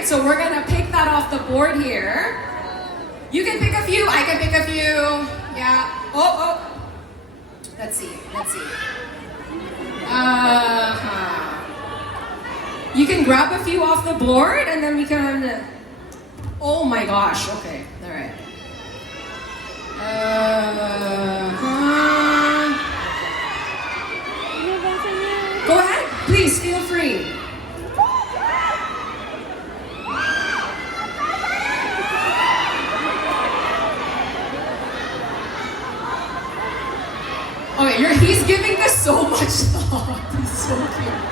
right, so we're gonna pick that off the board here. You can pick a few, I can pick a few. Yeah. Oh. Let's see. You can grab a few off the board and then we can... Oh my gosh, okay, all right. Go ahead, please, feel free. Okay, he's giving this so much thought. He's so cute.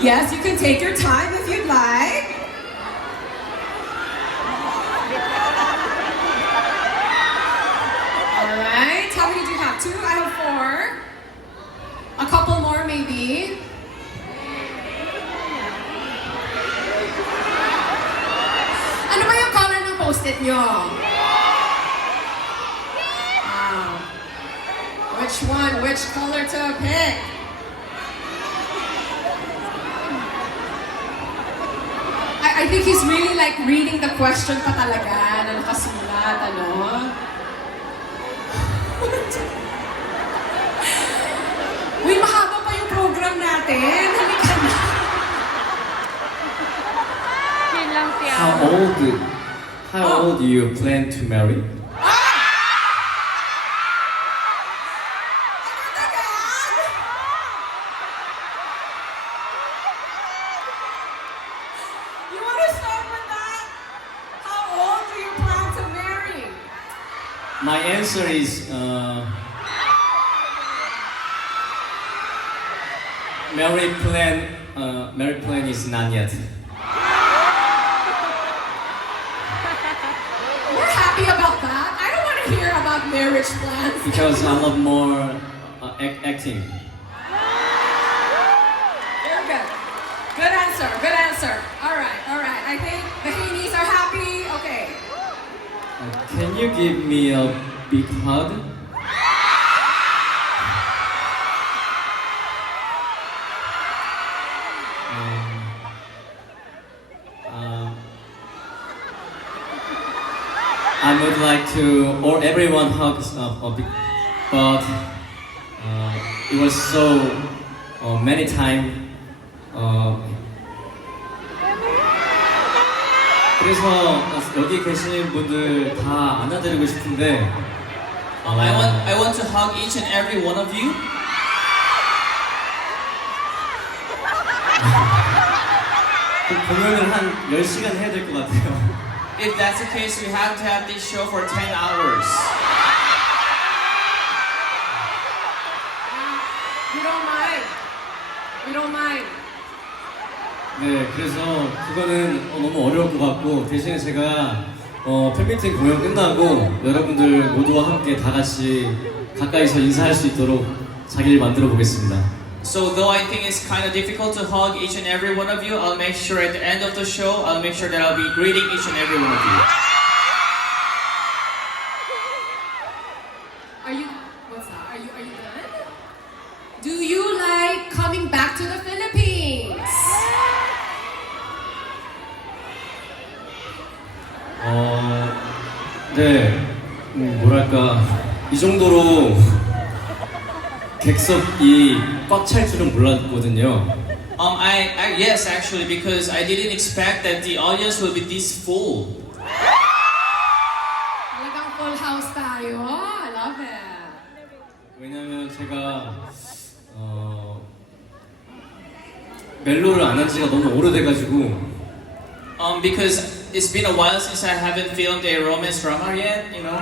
Yes, you can take your time if you'd like. All right, how many do you have? 2? I have 4. A couple more maybe. Ano ba yung color ng post-it nyo? Which one? Which color to pick? I think he's really like reading the question pa talaga na nakasulat, ano? Uy, mahaba pa yung program natin. Halika na. Yun lang siya. How old do you plan to marry? You want to start with that? How old do you plan to marry? My answer is marriage plan is not yet. We're happy about that. I don't want to hear about marriage plans. Because I love more acting. Very good. Good answer. All right. I think the Haenis are happy. Okay. Can you give me a big hug? I would like to, or everyone hugs a big, but it was so many times. 그래서 여기 계시는 분들 다 안아드리고 싶은데. I want to hug each and every one of you. 공연을 한 10시간 해야 될 것 같아요. If that's the case, we have to have this show for 10 hours. We don't mind. 네, 그래서 그거는 너무 어려울 것 같고 대신에 제가 팬미팅 공연 끝나고 여러분들 모두와 함께 다 같이 가까이서 인사할 수 있도록 자리를 만들어 보겠습니다. So though I think it's kind of difficult to hug each and every one of you, I'll make sure at the end of the show, I'll make sure that I'll be greeting each and every one of you. What's that? Are you done? Do you like coming back to the Philippines? 네, 뭐랄까 이 정도로 객석이 꽉 찰 줄은 몰랐거든요. Yes, actually, because I didn't expect that the audience will be this full. talagang full house tayo. I love it. 왜냐면 제가 멜로를 안 한 지가 너무 오래돼가지고. Because it's been a while since I haven't filmed a romance drama yet, you know.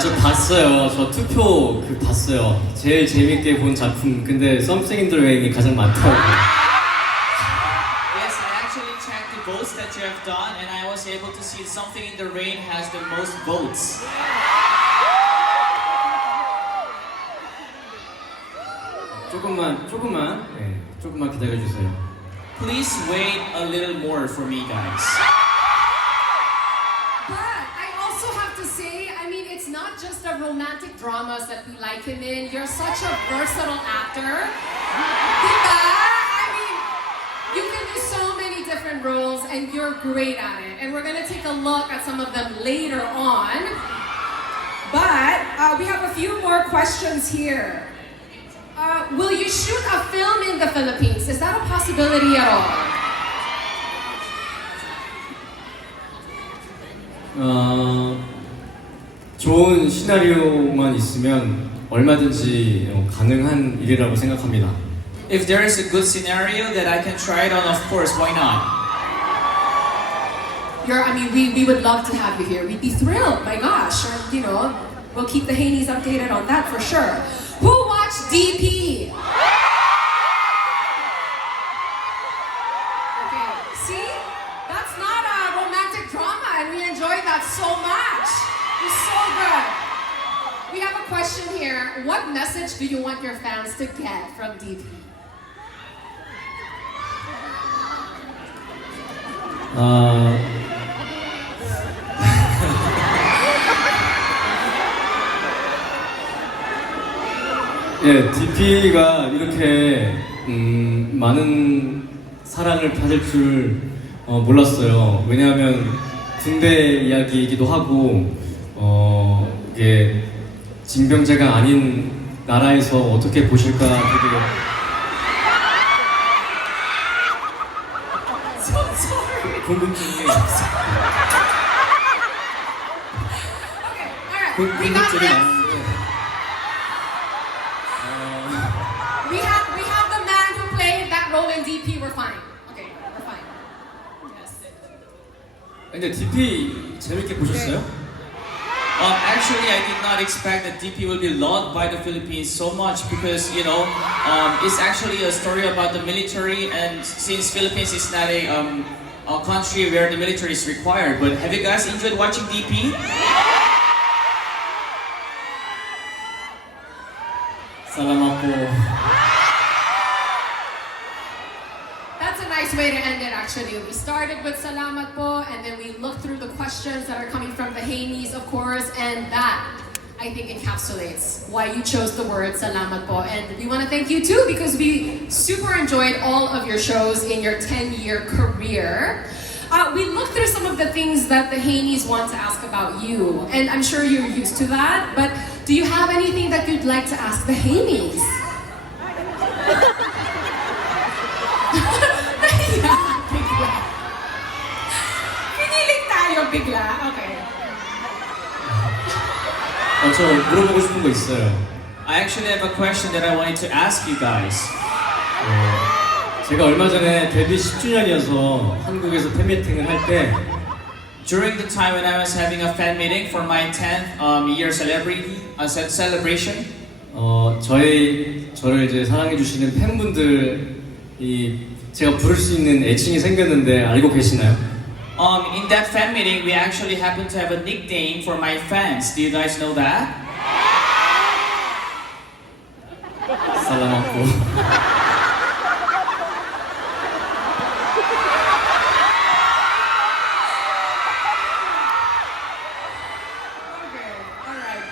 저 봤어요. 저 투표 봤어요. 제일 재밌게 본 작품. 근데 Something in the Rain이 가장 많더라고요. Yes, I actually checked the votes that you have done, and I was able to see Something in the Rain has the most votes. 조금만 기다려주세요. Please wait a little more for me, guys. But I also have to say, I mean, it's not just a romantic dramas that we like him in. You're such a versatile actor. Diba? I mean, you can do so many different roles and you're great at it. And we're gonna take a look at some of them later on. But we have a few more questions here. Will you shoot a film in the Philippines? Is that a possibility at all? 좋은 시나리오만 있으면 얼마든지 가능한 일이라고 생각합니다. If there is a good scenario that I can try it on, of course, why not? We would love to have you here. We'd be thrilled. My gosh, you know, we'll keep the Haenis updated on that for sure. Who watched DP? Okay, see, that's not a romantic drama, and we enjoyed that so much. It's so good. We have a question here. What message do you want your fans to get from DP? 예, DP가 이렇게 많은 사랑을 받을 줄 몰랐어요. 왜냐하면 군대 이야기이기도 하고 이게 징병제가 아닌 나라에서 어떻게 보실까 되게 궁금증이 궁금증이 많은데 We have the man who played that role in DP. We're fine. Okay, we're fine. Yes. 근데 DP 재밌게 보셨어요? Actually, I did not expect that DP will be loved by the Philippines so much because, you know, it's actually a story about the military, and since Philippines is not a country where the military is required. But have you guys enjoyed watching DP? Salamat po. That's a nice way to end it, actually. We started with Salamat po, and then we looked through the questions that are coming from the Haenis, of course, and that, I think, encapsulates why you chose the word Salamat po. And we want to thank you too, because we super enjoyed all of your shows in your 10-year career. We looked through some of the things that the Haenis want to ask about you, and I'm sure you're used to that, but do you have anything that you'd like to ask the Haenis? Bigla. Pinilig tayo bigla. Okay. 저 물어보고 싶은 거 있어요. I actually have a question that I wanted to ask you guys. 제가 얼마 전에 데뷔 10주년이어서 한국에서 팬미팅을 할 때 During the time when I was having a fan meeting for my 10th year celebration, 저를 이제 사랑해 주시는 팬분들이 제가 부를 수 있는 애칭이 생겼는데 알고 계시나요? in that fan meeting, we actually happened to have a nickname for my fans. Do you guys know that? 살라마코.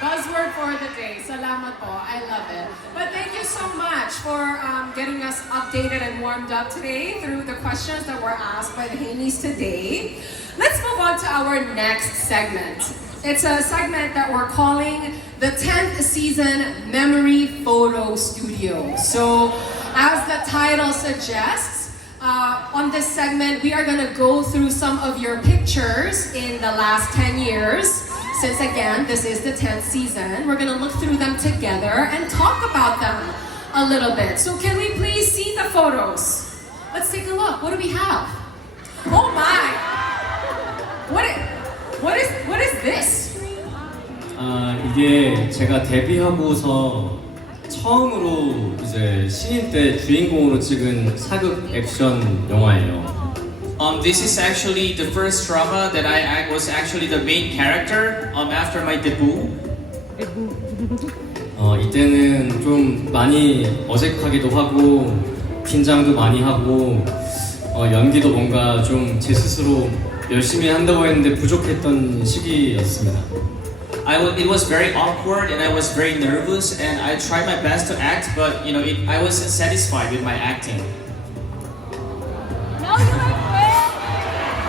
Buzzword for the day, salamat po. I love it. But thank you so much for getting us updated and warmed up today through the questions that were asked by the Haenis today. Let's move on to our next segment. It's a segment that we're calling the 10th season Memory Photo Studio. So, as the title suggests, on this segment, we are going to go through some of your pictures in the last 10 years. Since again, this is the 10th season, we're gonna look through them together and talk about them a little bit. So can we please see the photos? Let's take a look. What do we have? Oh my! What is this? 이게 제가 데뷔하고서 처음으로 이제 신인 때 주인공으로 찍은 사극 액션 영화예요. This is actually the first drama that I was actually the main character after my debut. 이때는 좀 많이 어색하기도 하고 긴장도 많이 하고 연기도 뭔가 좀 제 스스로 열심히 한다고 했는데 부족했던 시기였습니다. it was very awkward and I was very nervous and I tried my best to act, but you know, I wasn't satisfied with my acting. No, you are great.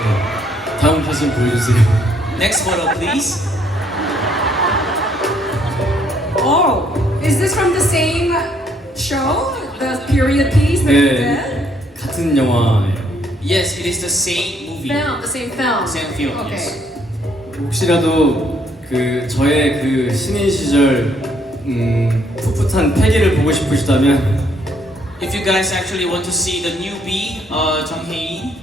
네, 다음 사진 보여주세요. Next photo, please. Oh, is this from the same show? The period piece that you did? 네, 같은 영화예요. Yes, it is the same movie. Film, the same film. Same film. Okay. Yes. 혹시라도 그 저의 그 신인 시절 풋풋한 패기를 보고 싶으시다면 If you guys actually want to see the newbie, Jung Haein,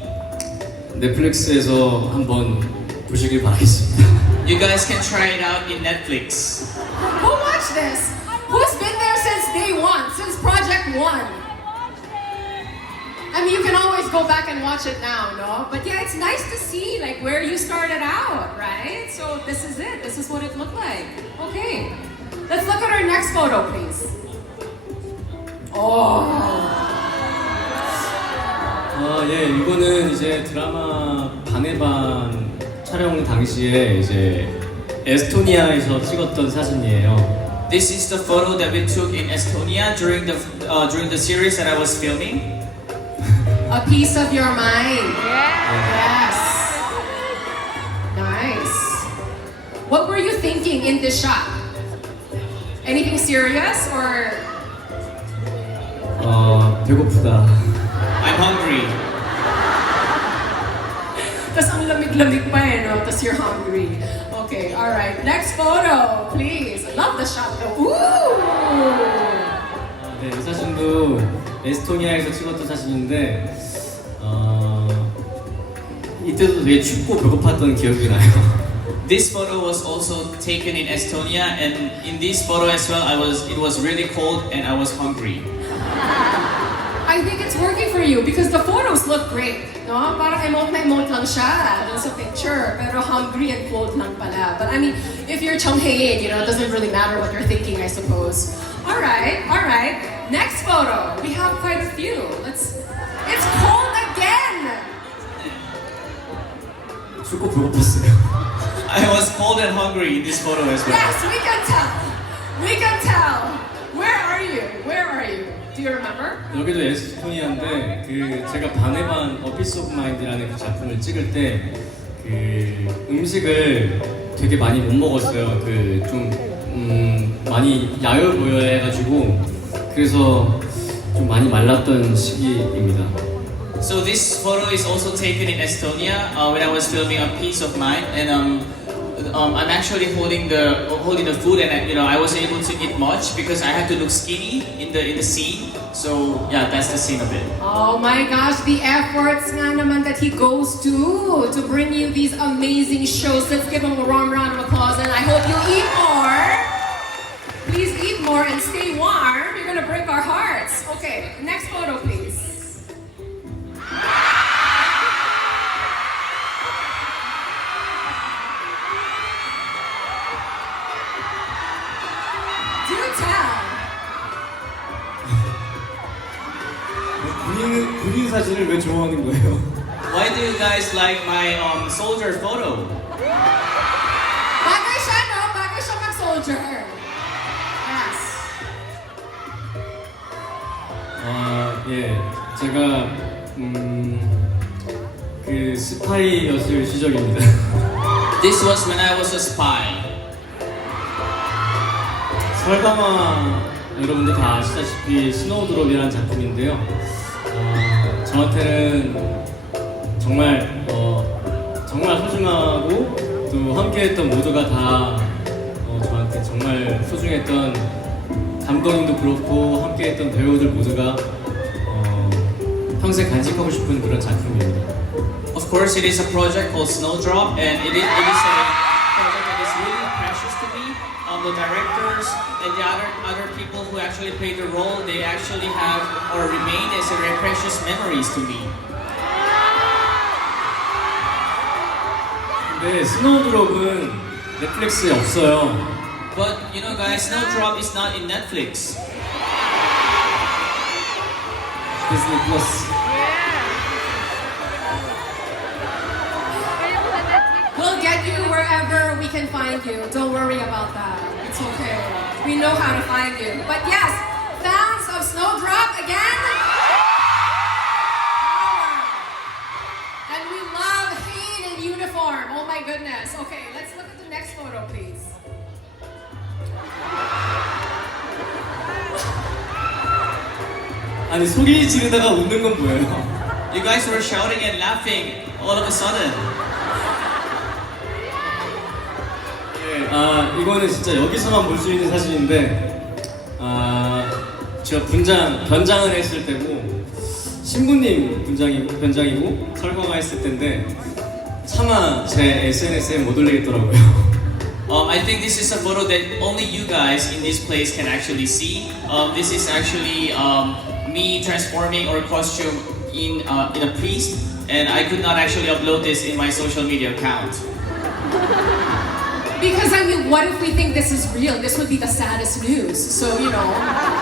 넷플릭스에서 한번 보시길 바라겠습니다. you guys can try it out in Netflix. Who watched this? Who's been there since day one, since project one? I mean, you can always go back and watch it now, no? But yeah, it's nice to see like where you started out, right? So this is it. This is what it looked like. Okay, let's look at our next photo, please. Oh, 아, 예, 이거는 이제 드라마 반의 반 촬영 당시에 이제 에스토니아에서 찍었던 사진이에요. This is the photo that we took in Estonia during the series that I was filming. a piece of your mind. Yeah. Yes. Nice. What were you thinking in this shot? Anything serious or? 배고프다. I'm hungry. Tas ang lamig-lamig pa eh, no? Tas you're hungry. Okay, alright. Next photo, please. I love the shot though. Ooh! 네, 이 사진도 에스토니아에서 찍었던 사진인데 이때도 되게 춥고 배고팠던 기억이 나요. This photo was also taken in Estonia, and in this photo as well, it was really cold and I was hungry. I think it's working for you because the photos look great. No? Parang emote na emote lang siya dun sa picture. Pero hungry and cold lang pala. But I mean, if you're Jung Haein, you know, it doesn't really matter what you're thinking, I suppose. Alright, alright. Next photo. We have quite a few. It's cold again! 춥고 배고팠어요. I was cold and hungry in this photo as well. Yes, we can tell. We can tell. Where are you? Where are you? Do you remember? 여기도 에스토니아인데 그 제가 반의 반 어피스 오브 마인드라는 그 작품을 찍을 때 그 음식을 되게 많이 못 먹었어요. 그 좀 많이 야외 보여야 해가지고 그래서 좀 많이 말랐던 시기입니다. So this photo is also taken in Estonia when I was filming A Piece of Mind, and I'm actually holding the food, and I wasn't able to eat much because I had to look skinny in the scene. So yeah, that's the scene of it. Oh my gosh, the efforts nga naman that he goes to bring you these amazing shows. Let's give him a warm round of applause, and I hope you eat more. Please eat more and stay warm. You're gonna break our hearts. Okay, next photo, please. Do tell. 군인 사진을 왜 좋아하는 거예요? Why do you guys like my soldier photo? Bagay siya, no? Bagay siya mag-soldier. Yes. 예, 제가 그 스파이였을 시절입니다. This was when I was a spy. 설가마 여러분들 다 아시다시피 스노우드롭이라는 작품인데요. 저한테는 정말 정말 소중하고 또 함께했던 모두가 다 저한테 정말 소중했던 감독님도 그렇고 함께했던 배우들 모두가 평생 간직하고 싶은 그런 작품입니다. Of course, it is a project called Snowdrop, and it is a project that is really precious to me. The directors and the other people who actually played the role, they actually have or remain as a very precious memories to me. 근데 스노우드롭은 넷플릭스에 없어요. But you know, guys, Snowdrop is not in Netflix. 디즈니 플러스. We'll get you wherever ever we can find you, don't worry about that. It's okay. We know how to find you. But yes, fans of Snowdrop again. And we love Haein in uniform. Oh my goodness. Okay, let's look at the next photo, please. 아니 소리 지르다가 웃는 건 뭐예요? You guys were shouting and laughing all of a sudden. 네, 이거는 진짜 여기서만 볼 수 있는 사진인데 제가 변장을 했을 때고 신부님 변장이고 설광화 했을 때인데 차마 제 SNS에 못 올리겠더라고요. I think this is a photo that only you guys in this place can actually see. This is actually me transforming or costume in a priest, and I could not actually upload this in my social media account. Because I mean, what if we think this is real? This would be the saddest news. So, you know,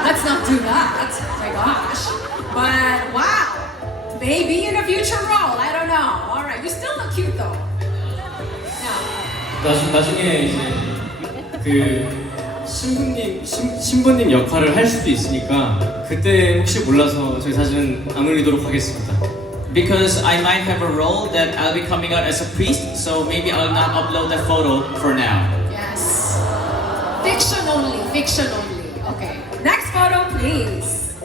let's not do that. Oh my gosh. But wow, maybe in a future role. I don't know. All right, you still look cute though. Yeah. 나중에 이제 그 신부님 역할을 할 수도 있으니까 그때 혹시 몰라서 저희 사진은 안 올리도록 하겠습니다. Because I might have a role that I'll be coming out as a priest, so maybe I'll not upload that photo for now. Yes. Fiction only. Fiction only. Okay. Next photo, please.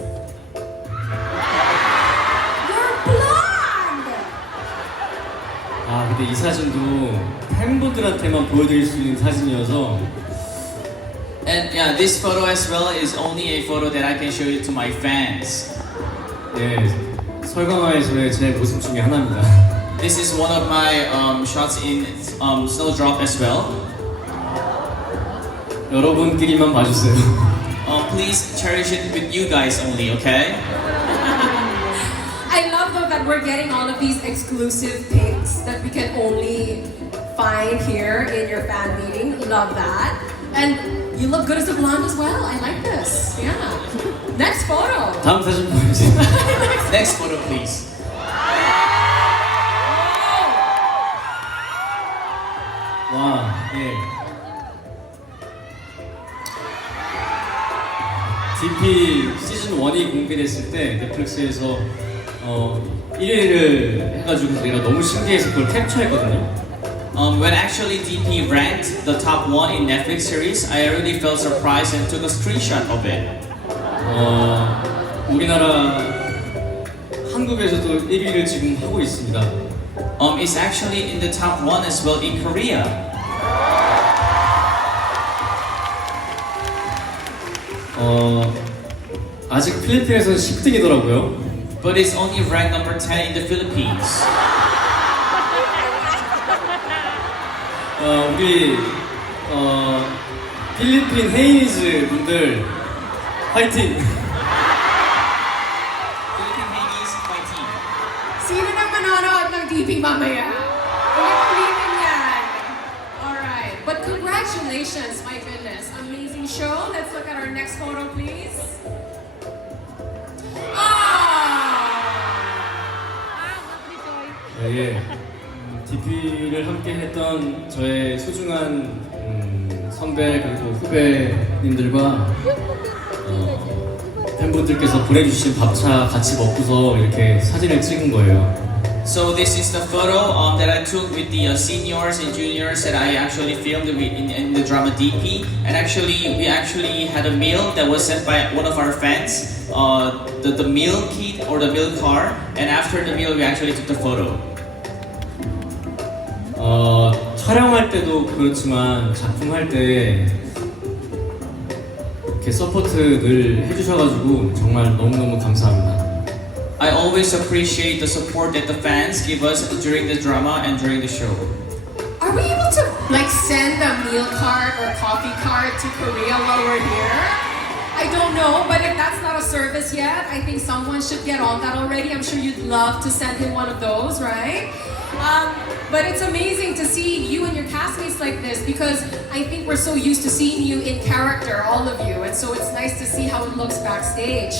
You're blonde. 근데 이 사진도 팬분들한테만 보여드릴 수 있는 사진이어서. And yeah, this photo as well is only a photo that I can show you to my fans. 네, 설광화에서의 제 모습 중에 하나입니다. This is one of my shots in Snowdrop as well. 여러분끼리만 봐주세요. Please cherish it with you guys only, okay? I love though that we're getting all of these exclusive pics that we can only find here in your fan meeting. Love that. And you look good as a blonde as well. I like this. Yeah. Next photo. 다음 사진 보여주세요. Next photo, please. 와, 예. DP 시즌 1이 공개됐을 때 넷플릭스에서 1위를 해가지고 제가 너무 신기해서 그걸 캡처했거든요. When actually DP ranked the top 1 in Netflix series, I really felt surprised and took a screenshot of it. 우리나라 한국에서도 1위를 지금 하고 있습니다. It's actually in the top 1 as well in Korea. 아직 필리핀에서는 10등이더라고요. But it's only ranked number 10 in the Philippines. 우리 필리핀 헤이니즈 분들 화이팅! Philippine Haenis fighting. Sino nang manonood ng DP mamaya? Ulit-ulitin yan. Alright. But congratulations, my goodness. Amazing show. Let's look at our next photo, please. 예. DP를 함께 했던 저의 소중한 선배 그리고 후배님들과 팬분들께서 보내주신 밥차 같이 먹고서 이렇게 사진을 찍은 거예요. So this is the photo that I took with the seniors and juniors that I actually filmed in the drama DP. And actually, we actually had a meal that was sent by one of our fans, the meal kit or the meal car. And after the meal, we actually took the photo. 촬영할 때도 그렇지만 작품할 때 이렇게 서포트 늘 해주셔가지고 정말 너무너무 감사합니다. I always appreciate the support that the fans give us during the drama and during the show. Are we able to like send a meal card or coffee card to Korea while we're here? I don't know, but if that's not a service yet, I think someone should get on that already. I'm sure you'd love to send him one of those, right? But it's amazing to see you and your castmates like this because I think we're so used to seeing you in character, all of you, and so it's nice to see how it looks backstage.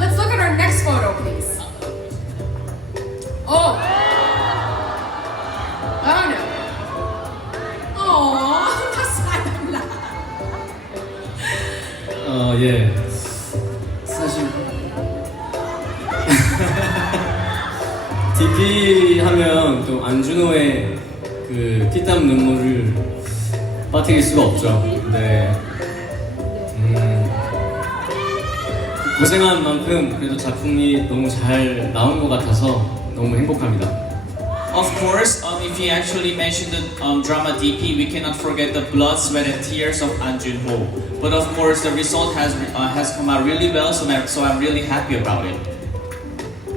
Let's look at our next photo, please. Oh! Oh no. 예. 사실 DP 하면 또 안준호의 그 피땀 눈물을 빠뜨릴 수가 없죠. 근데 고생한 만큼 그래도 작품이 너무 잘 나온 것 같아서 너무 행복합니다. Of course, if you actually mention the drama DP, we cannot forget the blood, sweat, and tears of An Jun-ho. But of course, the result has come out really well, so I'm really happy about it.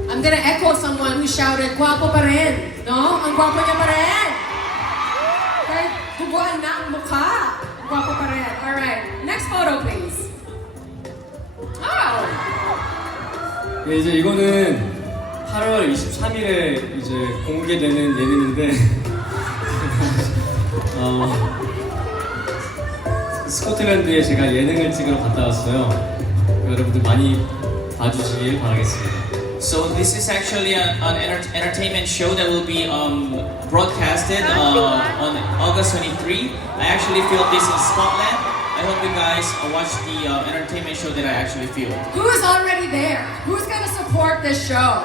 I'm gonna echo someone who shouted, "Guapo pa rin!" No? Ang guapo niya pa rin! Kahit duguan na ang mukha, guapo pa rin. Alright, next photo please. Oh! 네, 이제 이거는 8월 23일에 이제 공개되는 예능인데 스코틀랜드에 제가 예능을 찍으러 갔다 왔어요. 여러분들 많이 봐주시길 바라겠습니다. So this is actually an entertainment show that will be broadcasted on August 23. I actually filmed this in Scotland. I hope you guys watch the entertainment show that I actually filmed. Who's already there? Who's gonna support this show?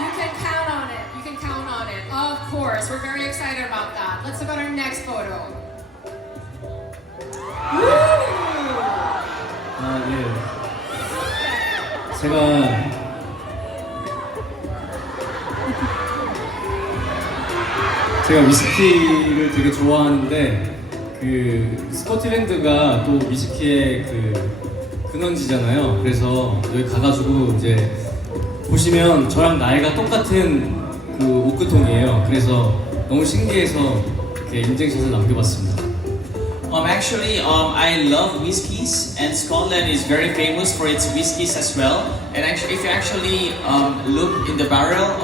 You can count on it. You can count on it. Of course, we're very excited about that. Let's look at our next photo. Woo! 아, 네. 제가 위스키를 되게 좋아하는데 그 스코틀랜드가 또 위스키의 그 근원지잖아요. 그래서 여기 가가지고 이제 보시면 저랑 나이가 똑같은 그 옷구통이에요. 그래서 너무 신기해서 이렇게 인증샷을 남겨봤습니다. I love whiskeys, and Scotland is very famous for its whiskeys as well. And actually, if you actually look in the barrel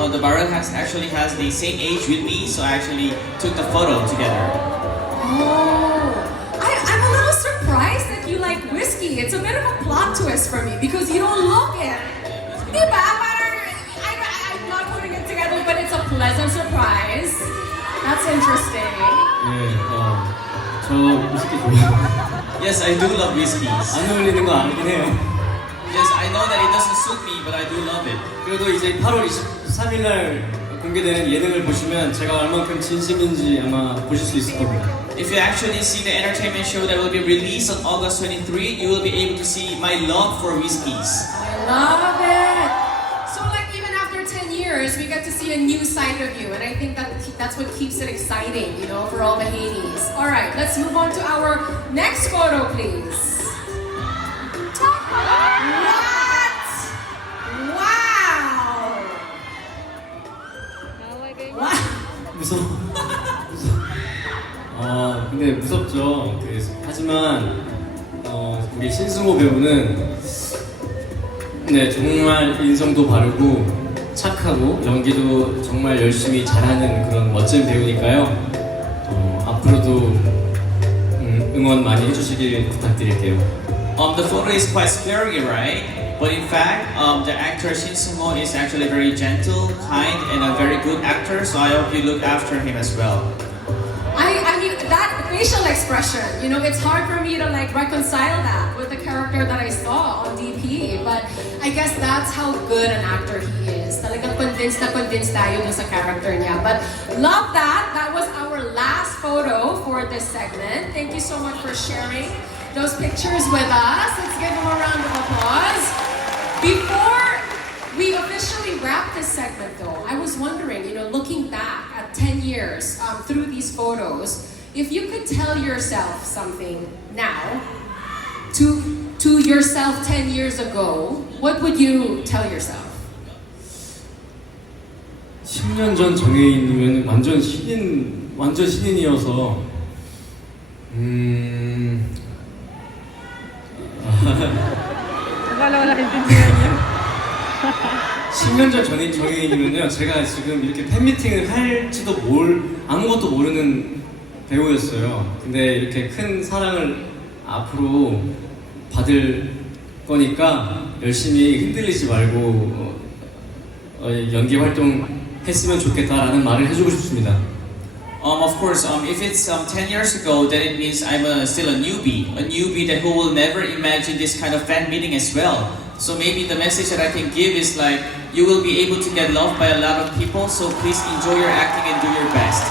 actually has the same age with me, so I actually took the photo together. Oh, I'm a little surprised that you like whiskey. It's a bit of a plot twist for me because you don't look it. Diba? Parang, I'm not putting it together, but it's a pleasant surprise. That's interesting. 네, 저 위스키 좋아해요. Yes, I do love whiskeys. 안 어울리는 거 알긴 해요. Yes, I know that it doesn't suit me, but I do love it. 그래도 이제 8월 23일 날 공개되는 예능을 보시면 제가 얼만큼 진심인지 아마 보실 수 있을 겁니다. If you actually see the entertainment show that will be released on August 23, you will be able to see my love for whiskeys. I love it. So like even after 10 years, we get to see a new side of you, and I think that's what keeps it exciting, you know, for all the Haenis. All right, let's move on to our next photo, please. What? Wow! Wow! 무서워. 근데 무섭죠. 하지만 우리 신승호 배우는 네 정말 인성도 바르고 착하고 연기도 정말 열심히 잘하는 그런 멋진 배우니까요. 앞으로도 응원 많이 해주시길 부탁드릴게요. The photo is quite scary, right? But in fact, the actor Shin Sung-ho is actually very gentle, kind, and a very good actor. So I hope you look after him as well. I mean, that facial expression, you know, it's hard for me to like reconcile that with the character that I saw on DP. But I guess that's how good an actor he is. Talagang convinced tayo dun sa character niya. But love that. That was our last photo for this segment. Thank you so much for sharing those pictures with us. Let's give them a round of applause. Before we officially wrap this segment though, I was wondering, you know, looking back at 10 years through these photos, if you could tell yourself something now to yourself 10 years ago, what would you tell yourself? 10년 전 정혜인이면 완전 신인이어서 10년 전 정혜인이면요 제가 지금 이렇게 팬미팅을 할지도 아무것도 모르는 배우였어요. 근데 이렇게 큰 사랑을 앞으로 받을 거니까 열심히 흔들리지 말고 연기 활동 했으면 좋겠다라는 말을 해주고 싶습니다. Of course, if it's 10 years ago, then it means I'm still a newbie that who will never imagine this kind of fan meeting as well. So maybe the message that I can give is like, you will be able to get loved by a lot of people, so please enjoy your acting and do your best.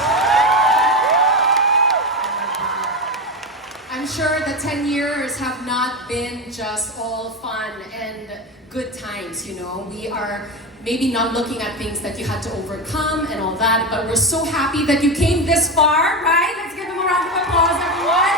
I'm sure the 10 years have not been just all fun and good times, you know. We are maybe not looking at things that you had to overcome and all that, but we're so happy that you came this far, right? Let's give them a round of applause, everyone.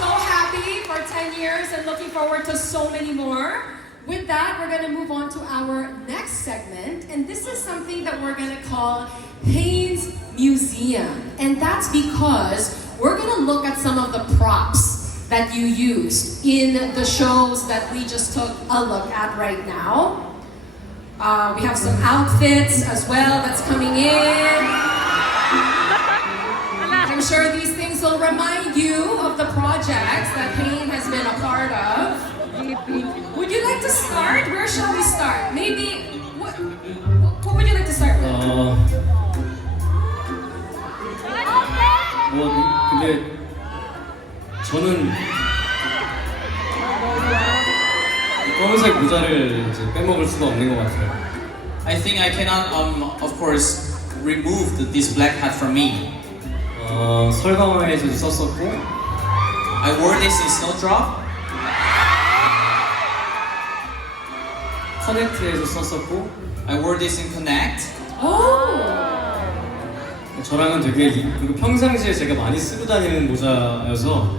So happy for 10 years and looking forward to so many more. With that, we're going to move on to our next segment, and this is something that we're going to call Haein's Museum. And that's because we're going to look at some of the props that you used in the shows that we just took a look at right now. We have some outfits as well that's coming in. I'm sure these things will remind you of the projects that Haein has been a part of. Would you like to start? Where shall we start? Maybe, what would you like to start with? 근데 저는 검은색 모자를 이제 빼먹을 수가 없는 것 같아요. I think I cannot, of course, remove this black hat from me. 설강화에서도 썼었고, I wore this in Snowdrop. 커넥트에서 썼었고, I wore this in Connect. 저랑은 되게 그리고 평상시에 제가 많이 쓰고 다니는 모자여서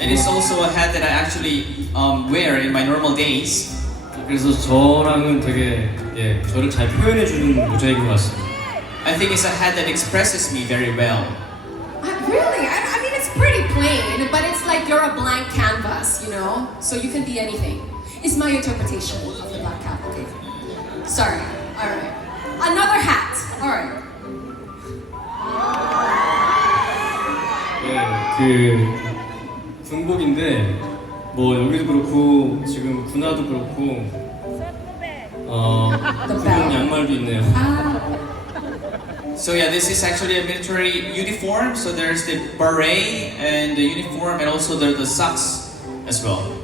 And it's also a hat that I actually wear in my normal days. 그래서 저랑은 되게 저를 잘 표현해 주는 모자인 것 같습니다. I think it's a hat that expresses me very well. Really? I mean, it's pretty plain, but it's like you're a blank canvas, you know? So you can be anything. Is my interpretation of the black hat. Okay. Sorry. All right. Another hat. All right. 그 군복인데 뭐 여기도 그렇고 지금 군화도 그렇고 군복 양말도 있네요. So yeah, this is actually a military uniform. So there's the beret and the uniform, and also the socks as well.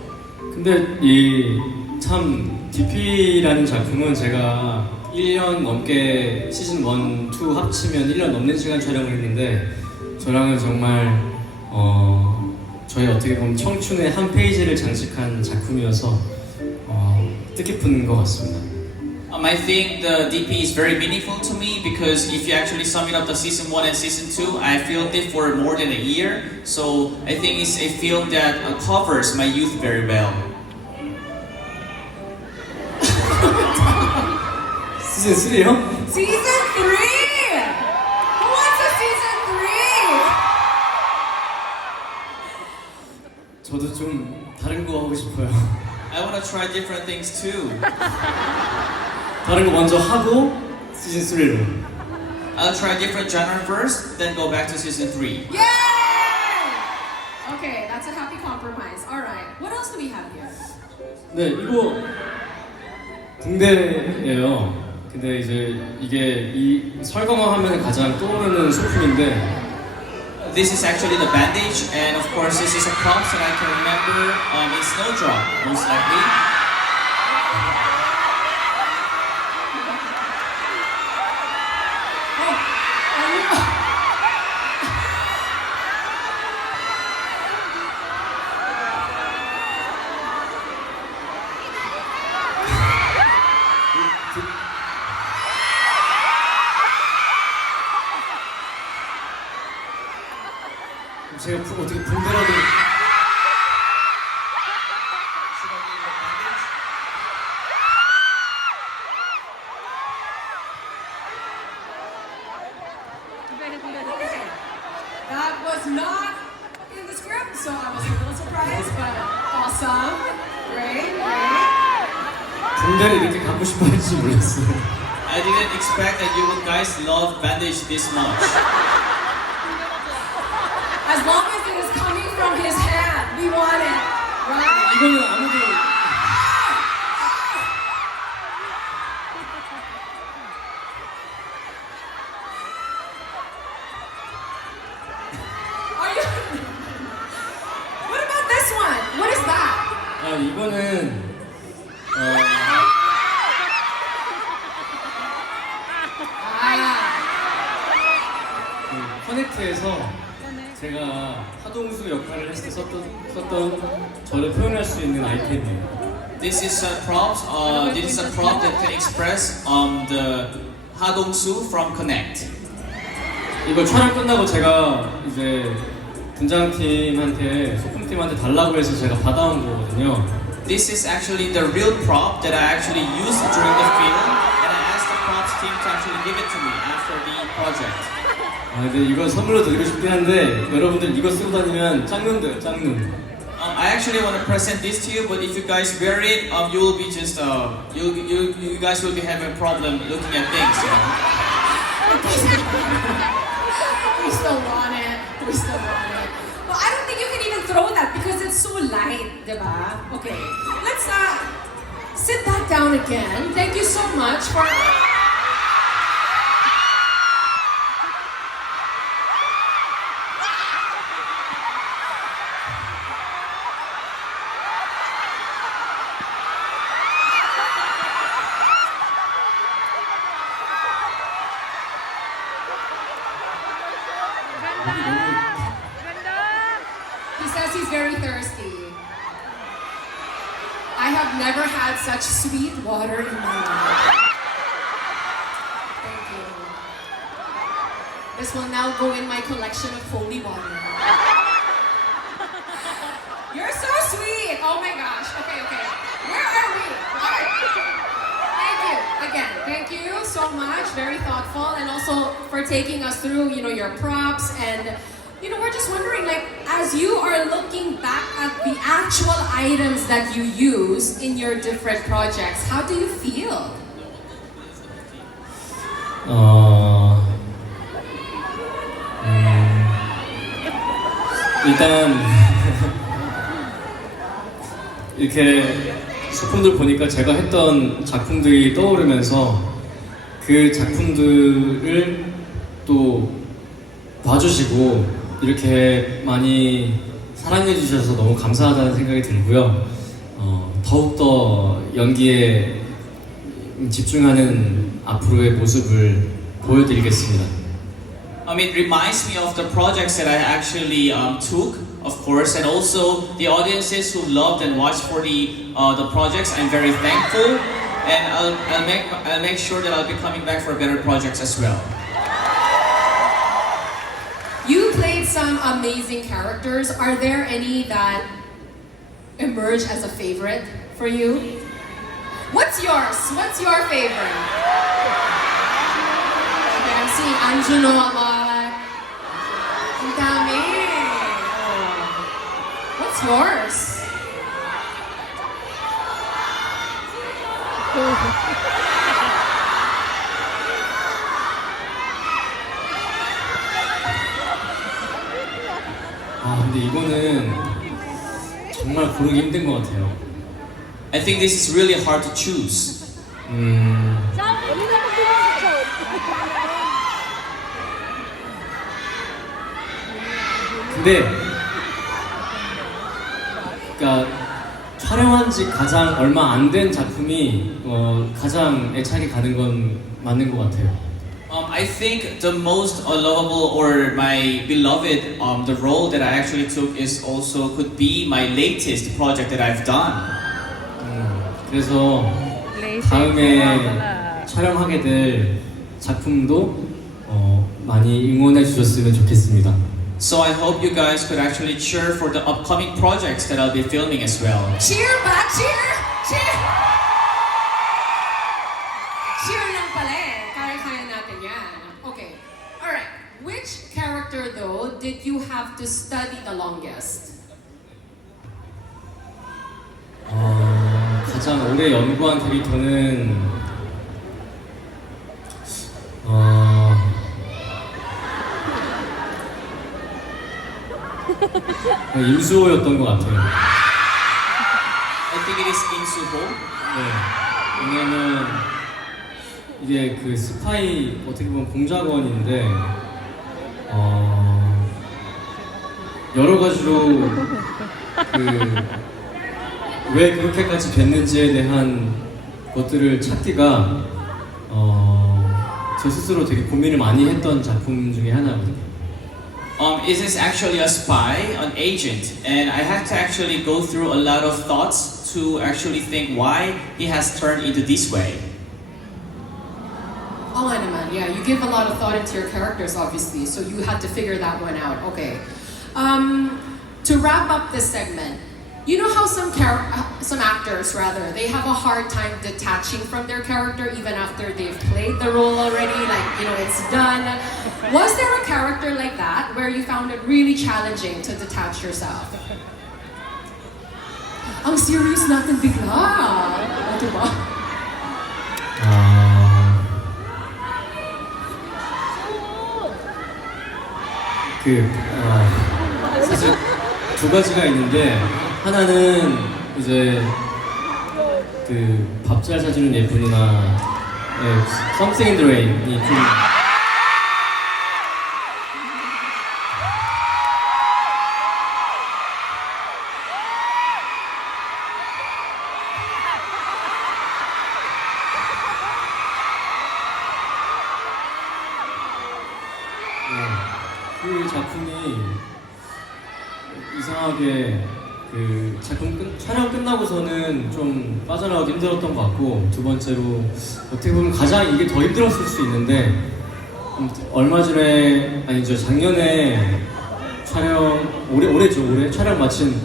근데 이 참 DP라는 작품은 제가 1년 넘게 시즌 1, 2 합치면 1년 넘는 시간 촬영을 했는데 저랑은 정말 저희 어떻게 보면 청춘의 한 페이지를 장식한 작품이어서 뜻깊은 것 같습니다. I think the DP is very meaningful to me because if you actually sum it up the season 1 and season 2, I filmed it for more than a year. So I think it's a film that covers my youth very well. 시즌 3요? Season 3! Who wants a season 3? 저도 좀 다른 거 하고 싶어요. I want to try different things too. 다른 거 먼저 하고 시즌 3로. I'll try different genre first, then go back to season 3. Yay! Okay, that's a happy compromise. All right. What else do we have here? 네, 이거 붕대예요. 근데 이제 이게 이 설경화 하면 가장 떠오르는 소품인데 This is actually the bandage, and of course this is a prop that I can remember in Snowdrop, most likely. 제가 어떻게 붕대라도 That was not in the script, so I was a little surprised, but awesome. Great, great. 붕대를 이렇게 갖고 싶어 할지 몰랐어요. I didn't expect that you would guys love bandage this much. As long as it is coming from his hand, we want it, right? 이거는 아무도 이거는 커넥트에서 제가 하동수 역할을 했을 때 썼던 저를 표현할 수 있는 아이템이에요. This is a prop. This is a prop that can express the Hadongsu from Connect. 이거 촬영 끝나고 제가 이제 분장팀한테 소품팀한테 달라고 해서 제가 받아온 거거든요. This is actually the real prop that I actually used during the film, and I asked the props team to actually give it to me after the project. 근데 이거 선물로 드리고 싶긴 한데 여러분들 이거 쓰고 다니면 짝눈돼요, 짝눈. I actually want to present this to you, but if you guys wear it, you will be just you guys will be having a problem looking at things. You know? We still want it. We still want it. Well, I don't think you can even throw that because it's so light, diba? Okay, let's sit back down again. Thank you so much for. He says he's very thirsty. I have never had such sweet water in my life. Thank you. This will now go in my collection of holy water. You're so sweet! Oh my gosh. Okay. Where are we? Alright. Thank you. Again, thank you so much. Very thoughtful, and also for taking us through, your props. And we're just wondering, like, as you are looking back at the actual items that you use in your different projects, how do you feel? 일단 이렇게 소품들 보니까 제가 했던 작품들이 떠오르면서 그 작품들을 또 봐주시고 이렇게 많이 사랑해 주셔서 너무 감사하다는 생각이 들고요. 더욱더 연기에 집중하는 앞으로의 모습을 보여드리겠습니다. It reminds me of the projects that I actually took, of course, and also the audiences who loved and watched for the projects. I'm very thankful, and I'll make sure that I'll be coming back for better projects as well. You played some amazing characters. Are there any that emerge as a favorite for you? What's yours? What's your favorite? Okay, I'm seeing Anjuno a lot. Ang dami. What's yours? 근데 이거는 정말 고르기 힘든 것 같아요. I think this is really hard to choose. 근데 그러니까 촬영한 지 가장 얼마 안 된 작품이 가장 애착이 가는 건 맞는 것 같아요. I think the most lovable or my beloved the role that I actually took is also could be my latest project that I've done. 그래서 다음에 촬영하게 될 작품도 많이 응원해 주셨으면 좋겠습니다. So I hope you guys could actually cheer for the upcoming projects that I'll be filming as well. Cheer ba? Cheer! Cheer lang pala eh. Kaya natin yan. Okay. Alright. Which character though did you have to study the longest? 가장 오래 연구한 캐릭터는 임수호였던 것 같아요. I think it is Im Soo-ho. 네. 왜냐면 이게 그 스파이 어떻게 보면 공작원인데 여러 가지로 그 왜 그렇게까지 됐는지에 대한 것들을 찾기가 저 스스로 되게 고민을 많이 했던 작품 중에 하나거든요. Is this actually a spy, an agent? And I had to actually go through a lot of thoughts to actually think why he has turned into this way. Oh, man, yeah, you give a lot of thought into your characters, obviously, so you had to figure that one out. Okay. To wrap up this segment, you know how some actors, rather, they have a hard time detaching from their character even after they've played the role already, like, you know, it's done. Was there a character like that where you found it really challenging to detach yourself? Ang serious natin bigla. O, diba? 사실 두 가지가 있는데 하나는 이제 그 밥 잘 사주는 예쁜 누나 Something in the Rain이 좀 그 작품이 이상하게 그 촬영 끝나고서는 좀 빠져나오기 힘들었던 것 같고 두 번째로 어떻게 보면 가장 이게 더 힘들었을 수 있는데 얼마 전에 아니죠 작년에 올해 촬영 마친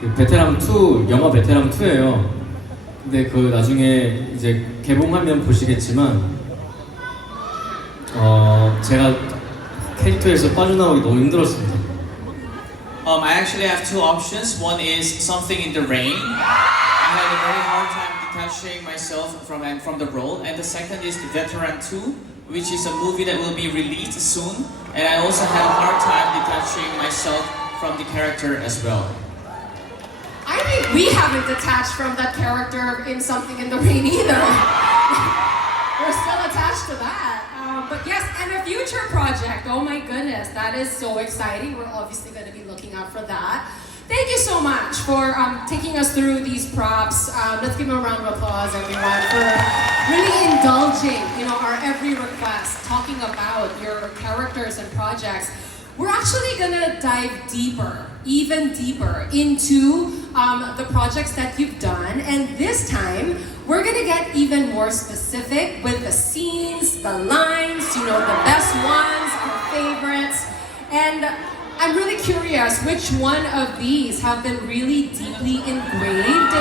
그 베테랑 2 영화 베테랑 2예요. 근데 그 나중에 이제 개봉하면 보시겠지만 제가 캐릭터에서 빠져나오기 너무 힘들었습니다. I actually have two options. One is Something in the Rain. I had a very hard time detaching myself from the role. And the second is Veteran 2, which is a movie that will be released soon. And I also had a hard time detaching myself from the character as well. I think we haven't detached from that character in Something in the Rain either. We're still attached to that. But yes, and a future project. Oh my goodness, that is so exciting. We're obviously going to be looking out for that. Thank you so much for taking us through these props. Let's give them a round of applause, everyone, for really indulging, you know, our every request, talking about your characters and projects. We're actually gonna dive deeper, even deeper, into the projects that you've done. And this time, we're gonna get even more specific with the scenes, the lines, you know, the best ones, our favorites. And I'm really curious which one of these have been really deeply engraved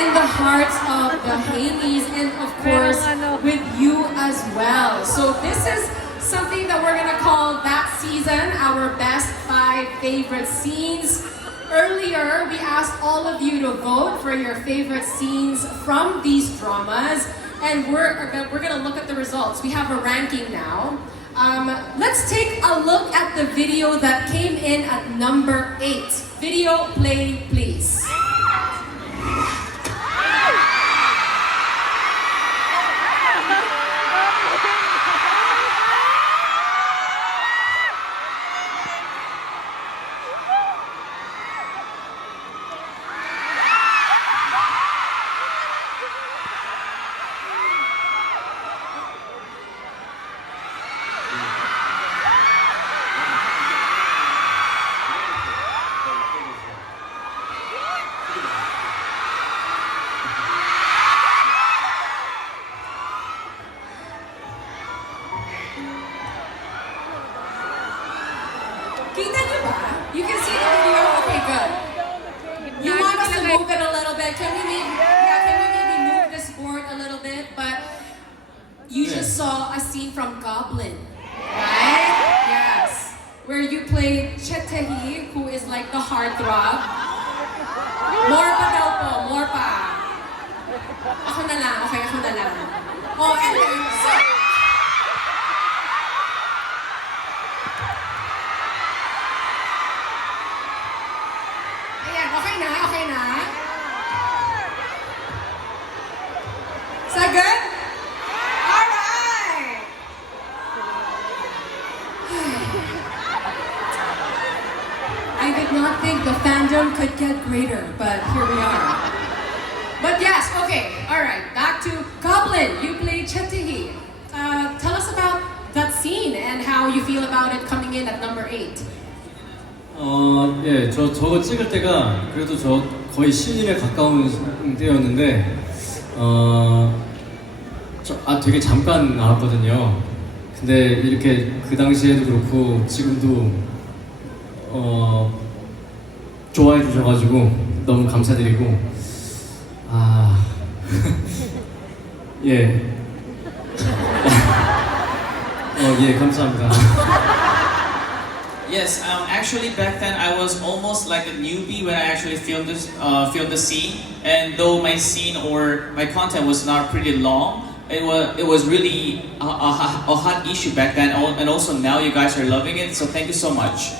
in the hearts of the Haenis and of course with you as well. So this is something that we're gonna call that season our best 5 favorite scenes. Earlier, we asked all of you to vote for your favorite scenes from these dramas, and we're gonna look at the results. We have a ranking now. Let's take a look at the video that came in at number 8. Video play, please. Kita niyo ba? You can see the video? Okay, good. You want us to move it a little bit? Can we maybe move this board a little bit? But you just saw a scene from Goblin, right? Yes. Where you played Chetehi, who is like the heartthrob. More pa daw po, more pa. Ako na lang, okay, ako na lang. Oh, and then, so, okay na? Is that good? Alright! I did not think the fandom could get greater, but here we are. 예, 저거 찍을 때가 그래도 저 거의 신인에 가까운 때였는데, 되게 잠깐 나왔거든요. 근데 이렇게 그 당시에도 그렇고 지금도 좋아해 주셔가지고 너무 감사드리고, 예. 예, 감사합니다. Yes, actually back then I was almost like a newbie when I actually filmed the scene, and though my scene or my content was not pretty long, it was really a hot issue back then, and also now you guys are loving it, so thank you so much.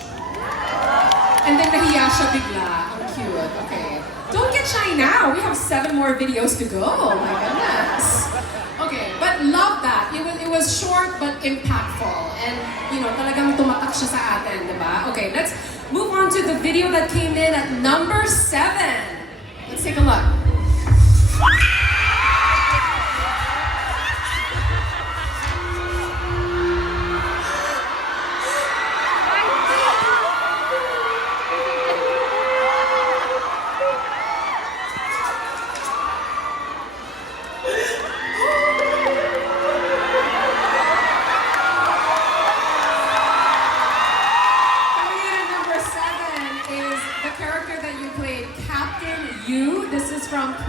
And then nahiya siya bigla. Ang cute. Okay. Don't get shy now. We have 7 more videos to go. Oh my goodness. Okay, but love that. It was short but impactful. And, talagang tumatak siya sa atin, diba? Okay, let's move on to the video that came in at number 7. Let's take a look.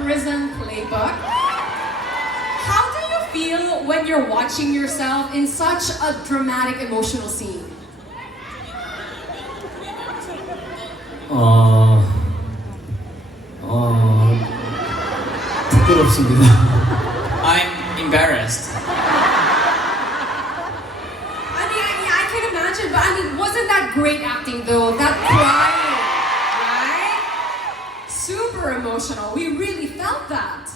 Prison Playbook. How do you feel when you're watching yourself in such a dramatic, emotional scene? 부끄럽습니다. I'm embarrassed. I can imagine, but wasn't that great acting though? That crying, right? Super emotional. We really felt that.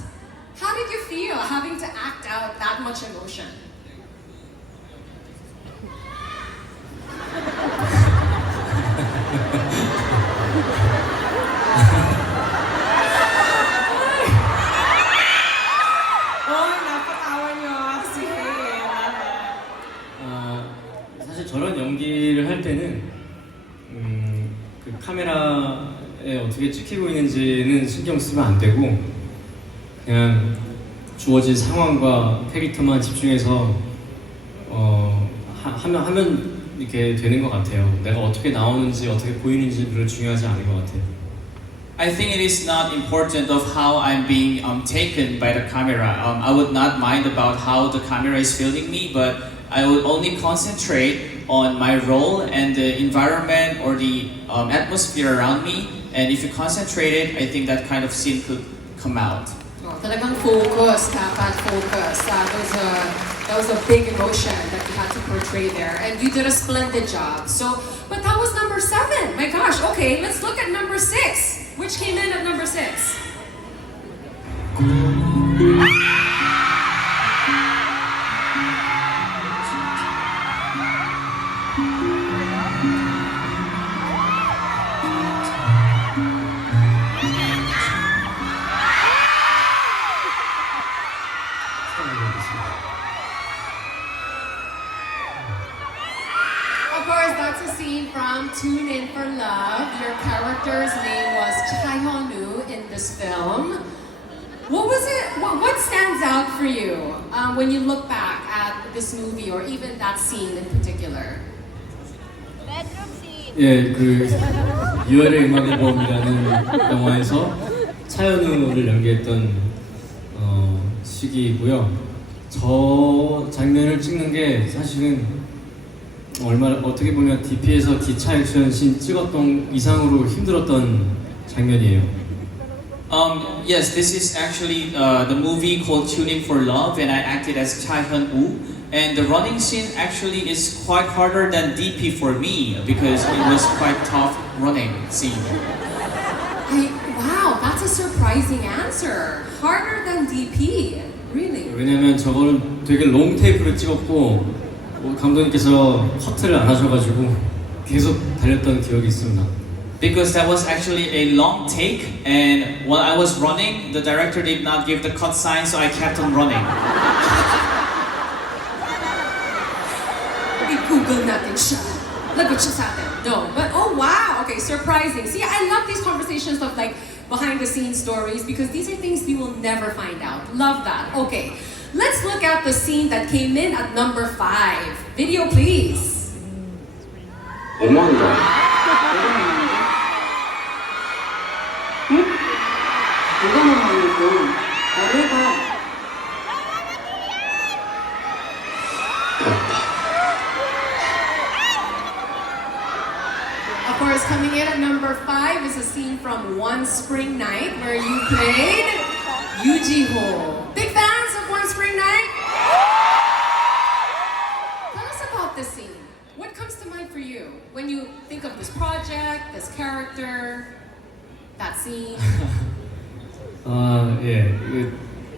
How did you feel having to act out that much emotion? 사실 저런 연기를 할 때는 그 카메라에 어떻게 찍히고 있는지는 신경 쓰면 안 되고 그냥 주어진 상황과 캐릭터만 집중해서 하면 이렇게 되는 것 같아요. 내가 어떻게 나오는지 어떻게 보이는지 별로 중요하지 않은 것 같아요. I think it is not important of how I'm being taken by the camera. I would not mind about how the camera is filming me, but I would only concentrate on my role and the environment or the atmosphere around me. And if you concentrate it, I think that kind of scene could come out. Talagang focus, dapat focus. That was a big emotion that you had to portray there, and you did a splendid job. But that was number 7. My gosh. Okay, let's look at number 6. Which came in at number 6? Of course, that's a scene from Tune In for Love. Your character's name was Chae-Hyun-woo in this film. What was it? What stands out for you when you look back at this movie or even that scene in particular? 예, 그 유월의 음악 앨범이라는 영화에서 차현우를 연기했던 시기고요. 저 장면을 찍는 게 사실은 얼마나 어떻게 보면 DP에서 기차 액션 씬 찍었던 이상으로 힘들었던 장면이에요. Yes, this is actually the movie called Tune In for Love, and I acted as Chae-Hyun-woo. And the running scene actually is quite harder than DP for me because it was quite tough running scene. Wow, that's a surprising answer. Harder than DP. Really? 왜냐면 저걸 되게 롱 테이프로 찍었고 감독님께서 커트를 안 하셔가지고 계속 달렸던 기억이 있습니다. Because that was actually a long take, and while I was running, the director did not give the cut sign, so I kept on running. I-Google natin siya. Lagot siya sa atin. No, but oh wow, okay. Okay, surprising. See, I love these conversations of like behind the scenes stories because these are things you will never find out. Love that. Okay, let's look at the scene that came in at number 5. Video, please. 원망이다. 응? 누가 원망이고? 나를 봐. Of course, coming in at number 5 is a scene from One Spring Night where you played Yuji-ho. Big fans of One Spring Night? Tell us about this scene. What comes to mind for you when you think of this project, this character, that scene? 아, 예.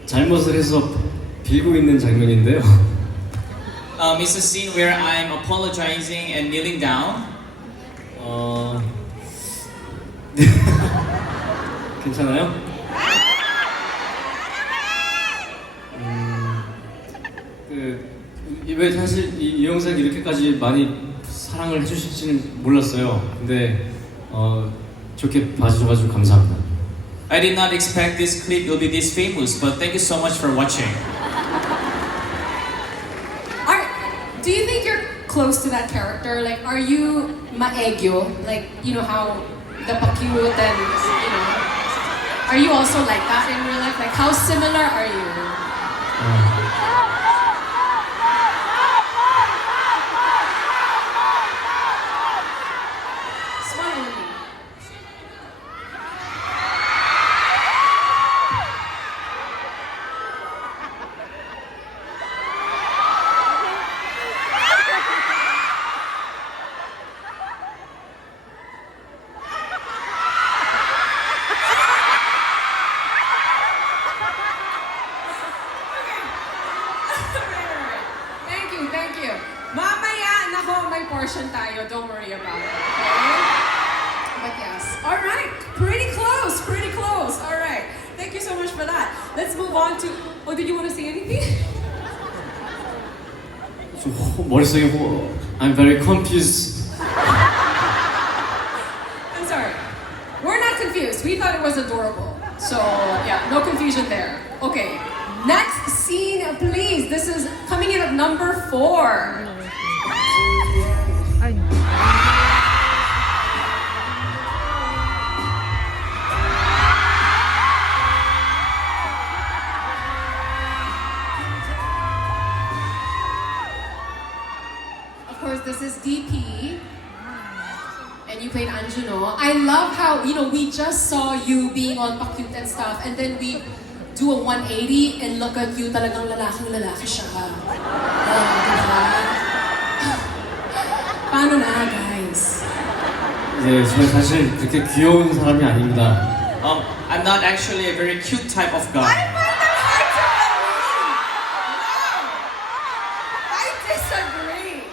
잘못을 해서 빌고 있는 장면인데요. It's a scene where I'm apologizing and kneeling down. 괜찮아요? 왜 사실 이 영상이 이렇게까지 많이 사랑을 해주실지는 몰랐어요. 근데 좋게 봐주셔가지고 감사합니다. I did not expect this clip will be this famous, but thank you so much for watching. Do you think you're close to that character? Like, are you maegyo? Like, you know how the pa-cute and, you know, are you also like that in real life? Like, how similar are you? Smile only. Thank you. Mamaya, nako, may portion tayo. Don't worry about it. Okay? But yes. All right. Pretty close. All right. Thank you so much for that. Let's move on to... Oh, did you want to say anything? 머릿속에 I'm very confused. I'm sorry. We're not confused. We thought it was adorable. So, yeah, no confusion there. Okay. Next scene, please. This is coming in at number 4. Of course, this is DP. And you played Anjuno. I love how, you know, we just saw you being on pa-cute and stuff, and then we do a 180 and look at you, talagang lalaki siya. Diba? Paano na, guys? 네, 저 사실 그렇게 귀여운 사람이 아닙니다. I'm not actually a very cute type of I guy. find that hard to believe. No! I disagree.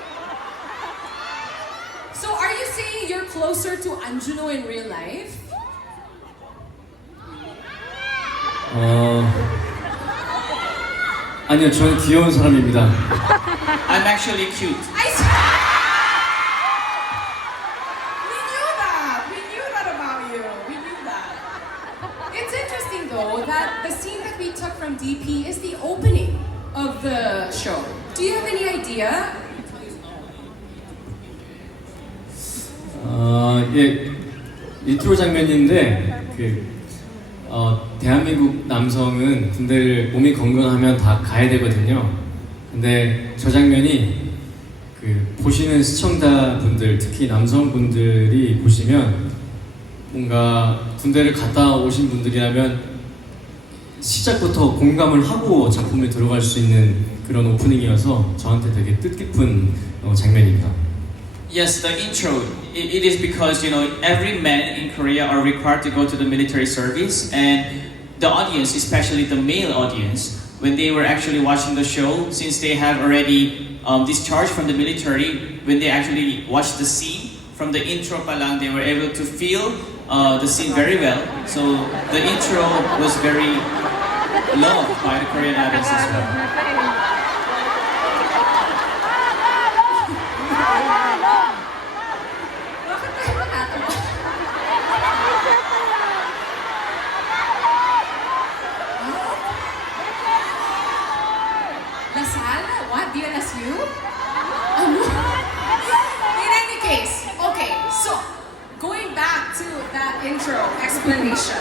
So are you saying you're closer to Anjuno in real life? 아니요, 저는 귀여운 사람입니다. I'm actually cute. We knew that about you. We knew that. It's interesting though that the scene that we took from DP is the opening of the show. Do you have any idea? 예, 인트로 장면인데 대한민국 남성은 군대를 몸이 건강하면 다 가야 되거든요. 근데 저 장면이 보시는 시청자분들, 특히 남성분들이 보시면 뭔가 군대를 갔다 오신 분들이라면 시작부터 공감을 하고 작품에 들어갈 수 있는 그런 오프닝이어서 저한테 되게 뜻깊은 장면입니다. Yes, the intro. It is because, you know, every man in Korea are required to go to the military service, and the audience, especially the male audience, when they were actually watching the show, since they have already discharged from the military, when they actually watched the scene from the intro palang, they were able to feel the scene very well. So the intro was very loved by the Korean audience as well. intro explanation.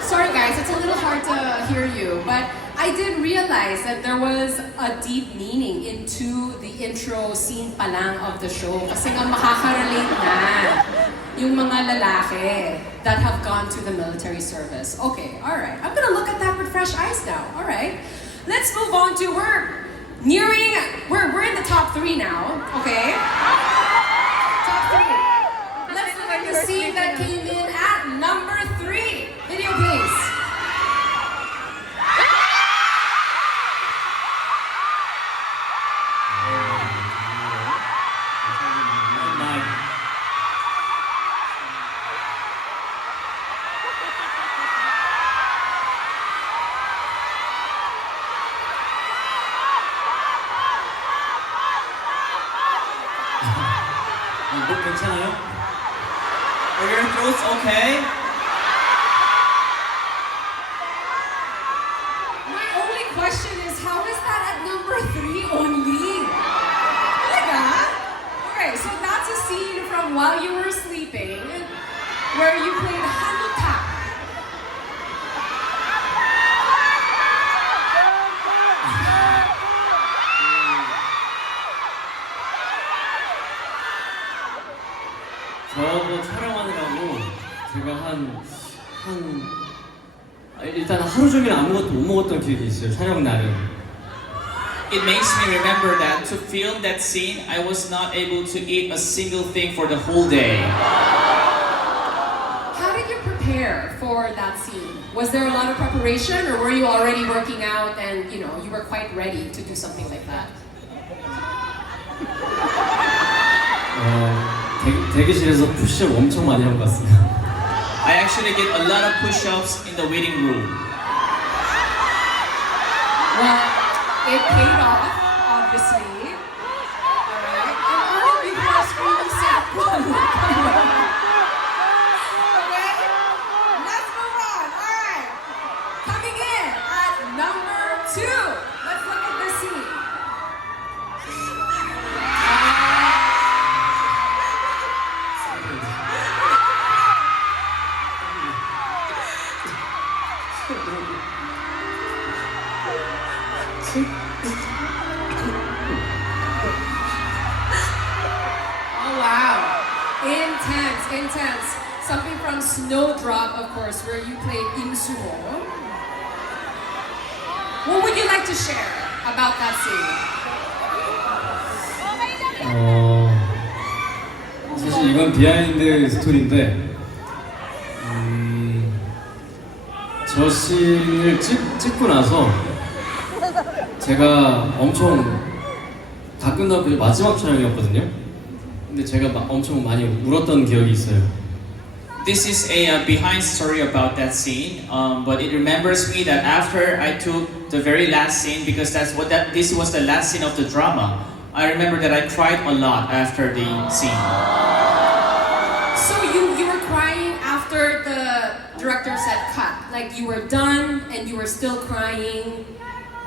Sorry guys, it's a little hard to hear you, but I did realize that there was a deep meaning into the intro scene pa lang of the show. Kasi nga makaka-relate na yung mga lalaki that have gone to the military service. Okay, alright. I'm gonna look at that with fresh eyes now. Alright. Let's move on to, we're in the top 3 now. Okay? Top 3. Let's look at the scene that came in at number 3. Video please. 뭐 괜찮아요? Are your throats okay? My only question is, how is that at number 3 only? Talaga? Okay, so that's a scene from while you were sleeping, where you played Hanuta. 저거 촬영하느라고 제가 일단 하루 종일 아무것도 못 먹었던 기억이 있어요, 촬영 날은. It makes me remember that to film that scene, I was not able to eat a single thing for the whole day. How did you prepare for that scene? Was there a lot of preparation, or were you already working out and you were quite ready to do something like that? 대기실에서 푸시업 엄청 많이 한 것 같습니다. I actually did a lot of push-ups in the waiting room. Well, it paid off, obviously. Alright. And all of you guys really said, okay? Let's move on. Alright. Coming in at number 2. Let's look at this scene. Oh wow, intense. Something from Snowdrop, of course, where you played Insumo. What would you like to share about that scene? 사실 이건 비하인드 스토리인데 저 씬을 찍고 나서 제가 엄청 다 끝나고 마지막 촬영이었거든요. 근데 제가 엄청 많이 울었던 기억이 있어요. This is a behind story about that scene, but it remembers me that after I took the very last scene, because this was the last scene of the drama, I remember that I cried a lot after the scene. So you were crying after the director said cut, like you were done and you were still crying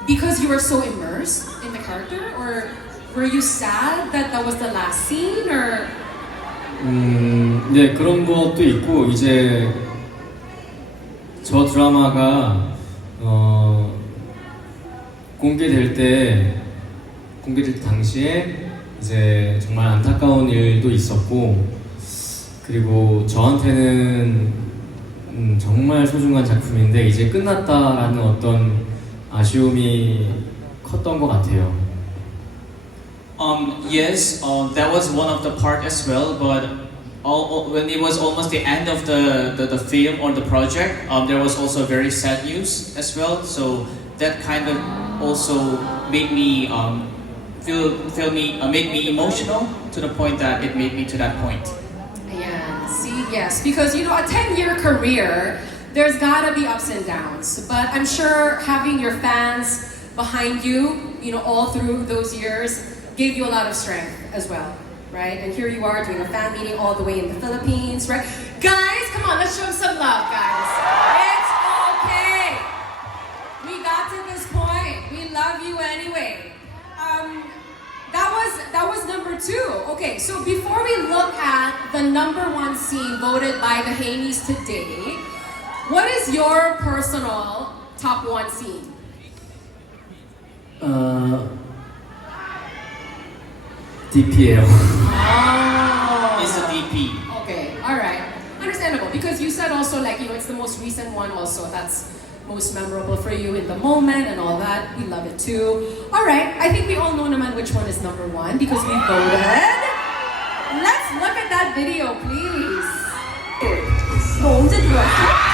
because you were so immersed in the character, or were you sad that that was the last scene, or? 네, 그런 것도 있고, 이제 저 드라마가 공개될 당시에 이제 정말 안타까운 일도 있었고, 그리고 저한테는 정말 소중한 작품인데 이제 끝났다라는 어떤 아쉬움이 컸던 것 같아요. Yes, that was one of the part as well, but when it was almost the end of the film or the project, there was also very sad news as well. So that kind of also made me make me emotional to the point that it made me to that point. Yeah, see, yes, because a 10-year career, there's gotta be ups and downs. But I'm sure having your fans behind you, all through those years, gave you a lot of strength as well, right? And here you are doing a fan meeting all the way in the Philippines, right? Guys, come on, let's show them some love, guys. It's okay. We got to this point. We love you anyway. That was number 2. Okay, so before we look at the number one scene voted by the Haenis today, what is your personal top one scene? DP예요. Oh. It's a DP. Okay, alright. Understandable, because you said also like, it's the most recent one also that's most memorable for you in the moment and all that. We love it too. Alright, I think we all know naman which one is number one because we voted. Let's look at that video, please. 너 언제 들어왔어?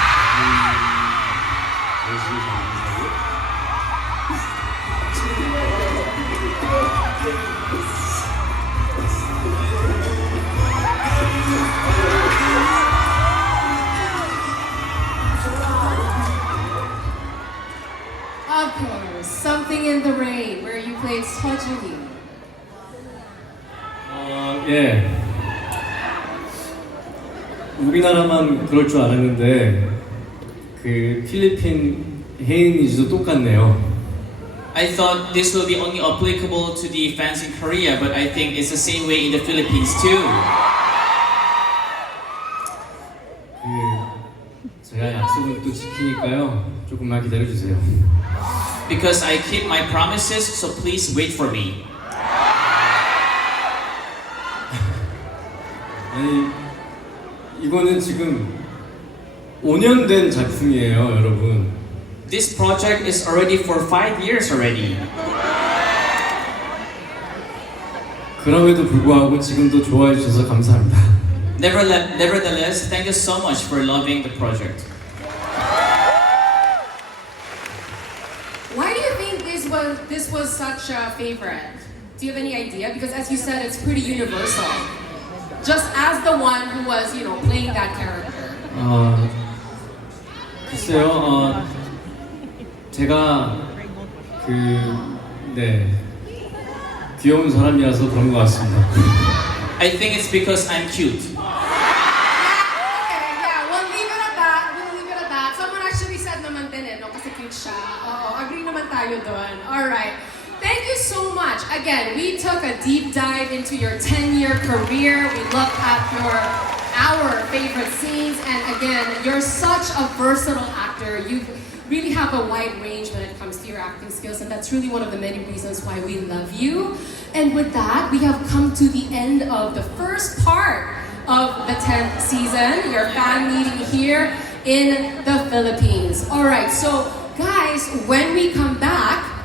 Of course, Something in the Rain, where you played 서준이. 예. 우리나라만 그럴 줄 알았는데 그 필리핀 혜인이도 똑같네요. I thought this will be only applicable to the fans in Korea, but I think it's the same way in the Philippines too. 제가 약속을 또 지키니까요. 조금만 기다려 주세요. Because I keep my promises, so please wait for me. 아니 이거는 지금 5년 된 작품이에요, 여러분. This project is already for 5 years already. 그럼에도 불구하고 지금도 좋아해 주셔서 감사합니다. Nevertheless, thank you so much for loving the project. Why do you think this was such a favorite? Do you have any idea? Because as you said, it's pretty universal. Just as the one who was, playing that character. 글쎄요, 제가 귀여운 사람이라서 그런 것 같습니다. I think it's because I'm cute. We'll leave it at that. Someone actually said naman din no, kasi cute siya. Agree naman tayo doon. Alright. Thank you so much. Again, we took a deep dive into your 10-year career. We looked at our favorite scenes. And again, you're such a versatile actor. You really have a wide range when it comes to your acting skills. And that's really one of the many reasons why we love you. And with that, we have come to the end of the first part of the 10th season, your fan meeting here in the Philippines. Alright, so guys, when we come back,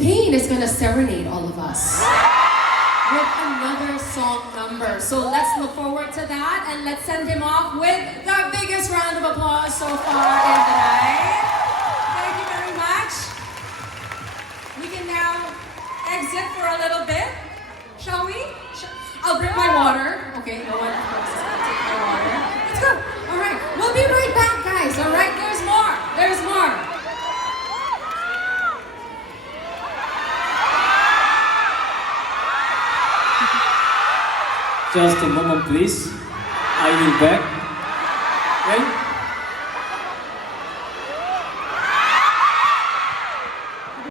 Haein is gonna serenade all of us with another song number. So let's look forward to that and let's send him off with the biggest round of applause so far in the night. Thank you very much. We can now exit for a little bit, shall we? I'll bring my water. Okay, no one of course is gonna take my water. Let's go. Alright, we'll be right back, guys. Alright, there's more. There's more. Just a moment, please. I will back.